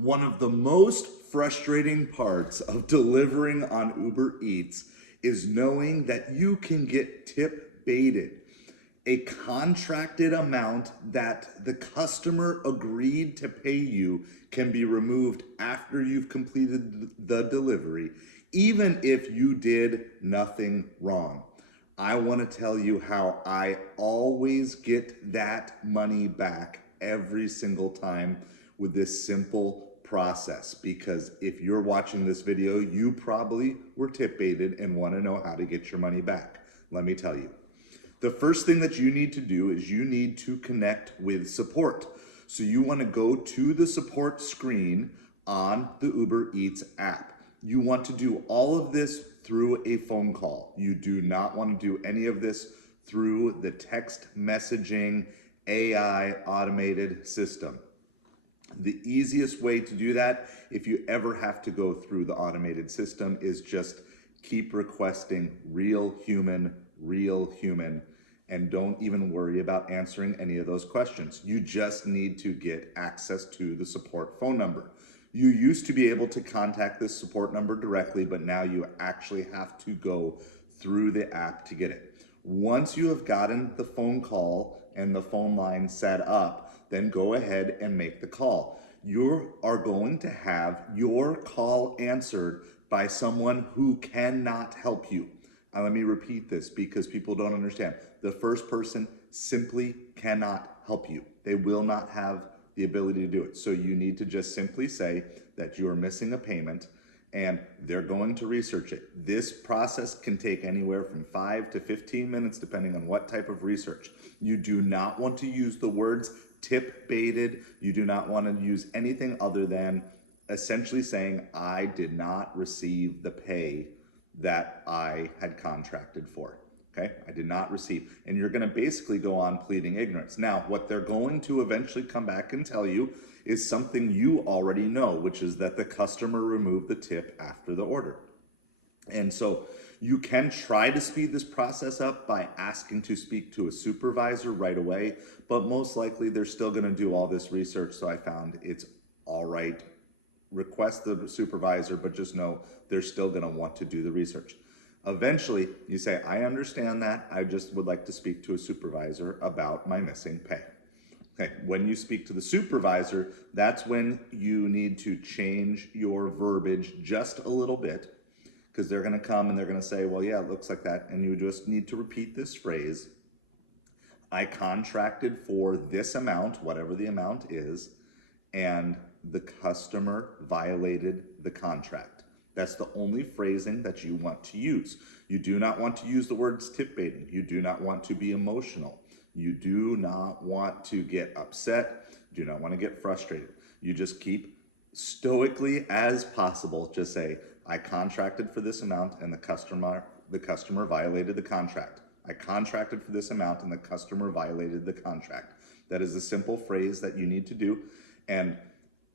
One of the most frustrating parts of delivering on Uber Eats is knowing that you can get tip baited. A contracted amount that the customer agreed to pay you can be removed after you've completed the delivery, even if you did nothing wrong. I want to tell you how I always get that money back every single time with this simple process, because if you're watching this video, you probably were tip baited and want to know how to get your money back. Let me tell you. The first thing that you need to do is you need to connect with support. So you want to go to the support screen on the Uber Eats app. You want to do all of this through a phone call. You do not want to do any of this through the text messaging AI automated system. The easiest way to do that, if you ever have to go through the automated system, is just keep requesting real human, and don't even worry about answering any of those questions. You just need to get access to the support phone number. You used to be able to contact this support number directly, but now you actually have to go through the app to get it. Once you have gotten the phone call and the phone line set up, then go ahead and make the call. You are going to have your call answered by someone who cannot help you. Now, let me repeat this because people don't understand. The first person simply cannot help you. They will not have the ability to do it. So you need to just simply say that you are missing a payment and they're going to research it. This process can take anywhere from 5 to 15 minutes depending on what type of research. You do not want to use the words tip baited. You do not want to use anything other than essentially saying, I did not receive the pay that I had contracted for. Okay, I did not receive. And you're going to basically go on pleading ignorance. Now, what they're going to eventually come back and tell you is something you already know, which is that the customer removed the tip after the order. And so you can try to speed this process up by asking to speak to a supervisor right away, but most likely they're still going to do all this research. So I found it's all right. Request the supervisor, but just know they're still going to want to do the research. Eventually, you say, I understand that. I just would like to speak to a supervisor about my missing pay. Okay, when you speak to the supervisor, that's when you need to change your verbiage just a little bit, because they're going to come and they're going to say, well, yeah, it looks like that. And you just need to repeat this phrase. I contracted for this amount, whatever the amount is, and the customer violated the contract. That's the only phrasing that you want to use. You do not want to use the words tip baiting. You do not want to be emotional. You do not want to get upset. You do not want to get frustrated. You just keep stoically as possible. Just say, I contracted for this amount and the customer violated the contract. I contracted for this amount and the customer violated the contract. That is a simple phrase that you need to do. And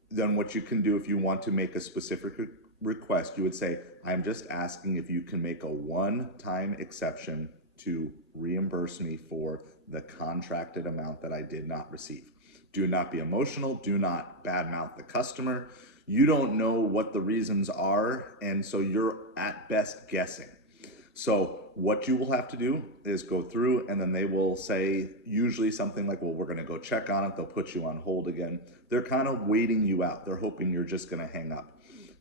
then what you can do if you want to make a specific request, you would say, I'm just asking if you can make a one-time exception to reimburse me for the contracted amount that I did not receive. Do not be emotional. Do not badmouth the customer. You don't know what the reasons are, and so you're at best guessing. So what you will have to do is go through, and then they will say usually something like, well, we're going to go check on it. They'll put you on hold again. They're kind of waiting you out. They're hoping you're just going to hang up.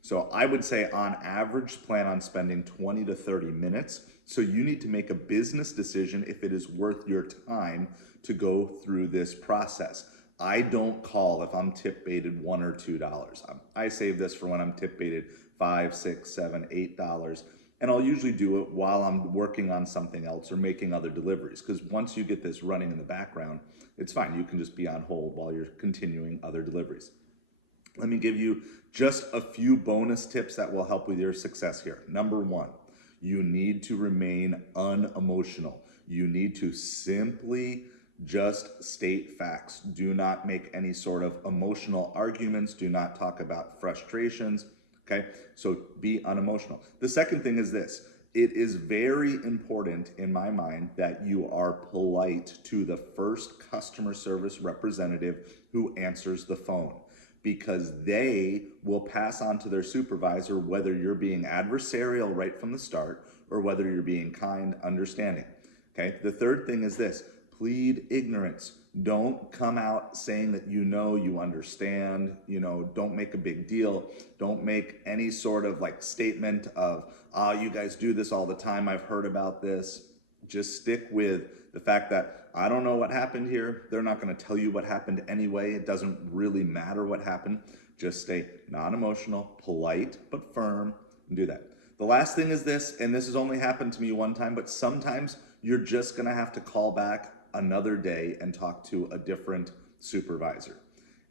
So I would say on average, plan on spending 20 to 30 minutes. So you need to make a business decision if it is worth your time to go through this process. I don't call if I'm tip baited $1 or $2. I save this for when I'm tip baited $5, $6, $7, $8. And I'll usually do it while I'm working on something else or making other deliveries. Because once you get this running in the background, it's fine. You can just be on hold while you're continuing other deliveries. Let me give you just a few bonus tips that will help with your success here. Number one, you need to remain unemotional. You need to simply just state facts. Do not make any sort of emotional arguments. Do not talk about frustrations. Okay, so be unemotional. The second thing is this. It is very important in my mind that you are polite to the first customer service representative who answers the phone. because they will pass on to their supervisor whether you're being adversarial right from the start or whether you're being kind, understanding. Okay, the third thing is this: plead ignorance. Don't come out saying that you understand, don't make a big deal. Don't make any sort of like statement of, you guys do this all the time, I've heard about this. Just stick with the fact that I don't know what happened here. They're not going to tell you what happened anyway. It doesn't really matter what happened. Just stay non-emotional, polite, but firm, and do that. The last thing is this, and this has only happened to me one time, but sometimes you're just going to have to call back another day and talk to a different supervisor.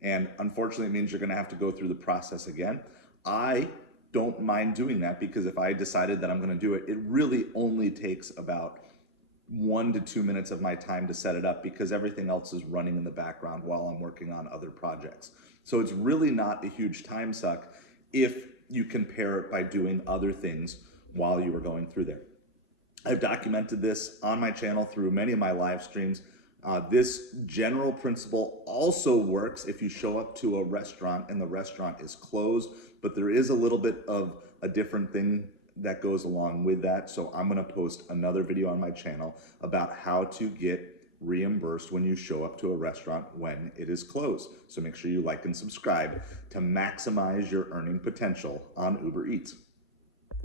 And unfortunately, it means you're going to have to go through the process again. I don't mind doing that because if I decided that I'm going to do it, it really only takes about 1 to 2 minutes of my time to set it up because everything else is running in the background while I'm working on other projects. So it's really not a huge time suck if you compare it by doing other things while you were going through there. I've documented this on my channel through many of my live streams. This general principle also works if you show up to a restaurant and the restaurant is closed, but there is a little bit of a different thing that goes along with that. So I'm going to post another video on my channel about how to get reimbursed when you show up to a restaurant when it is closed. So make sure you like and subscribe to maximize your earning potential on Uber Eats.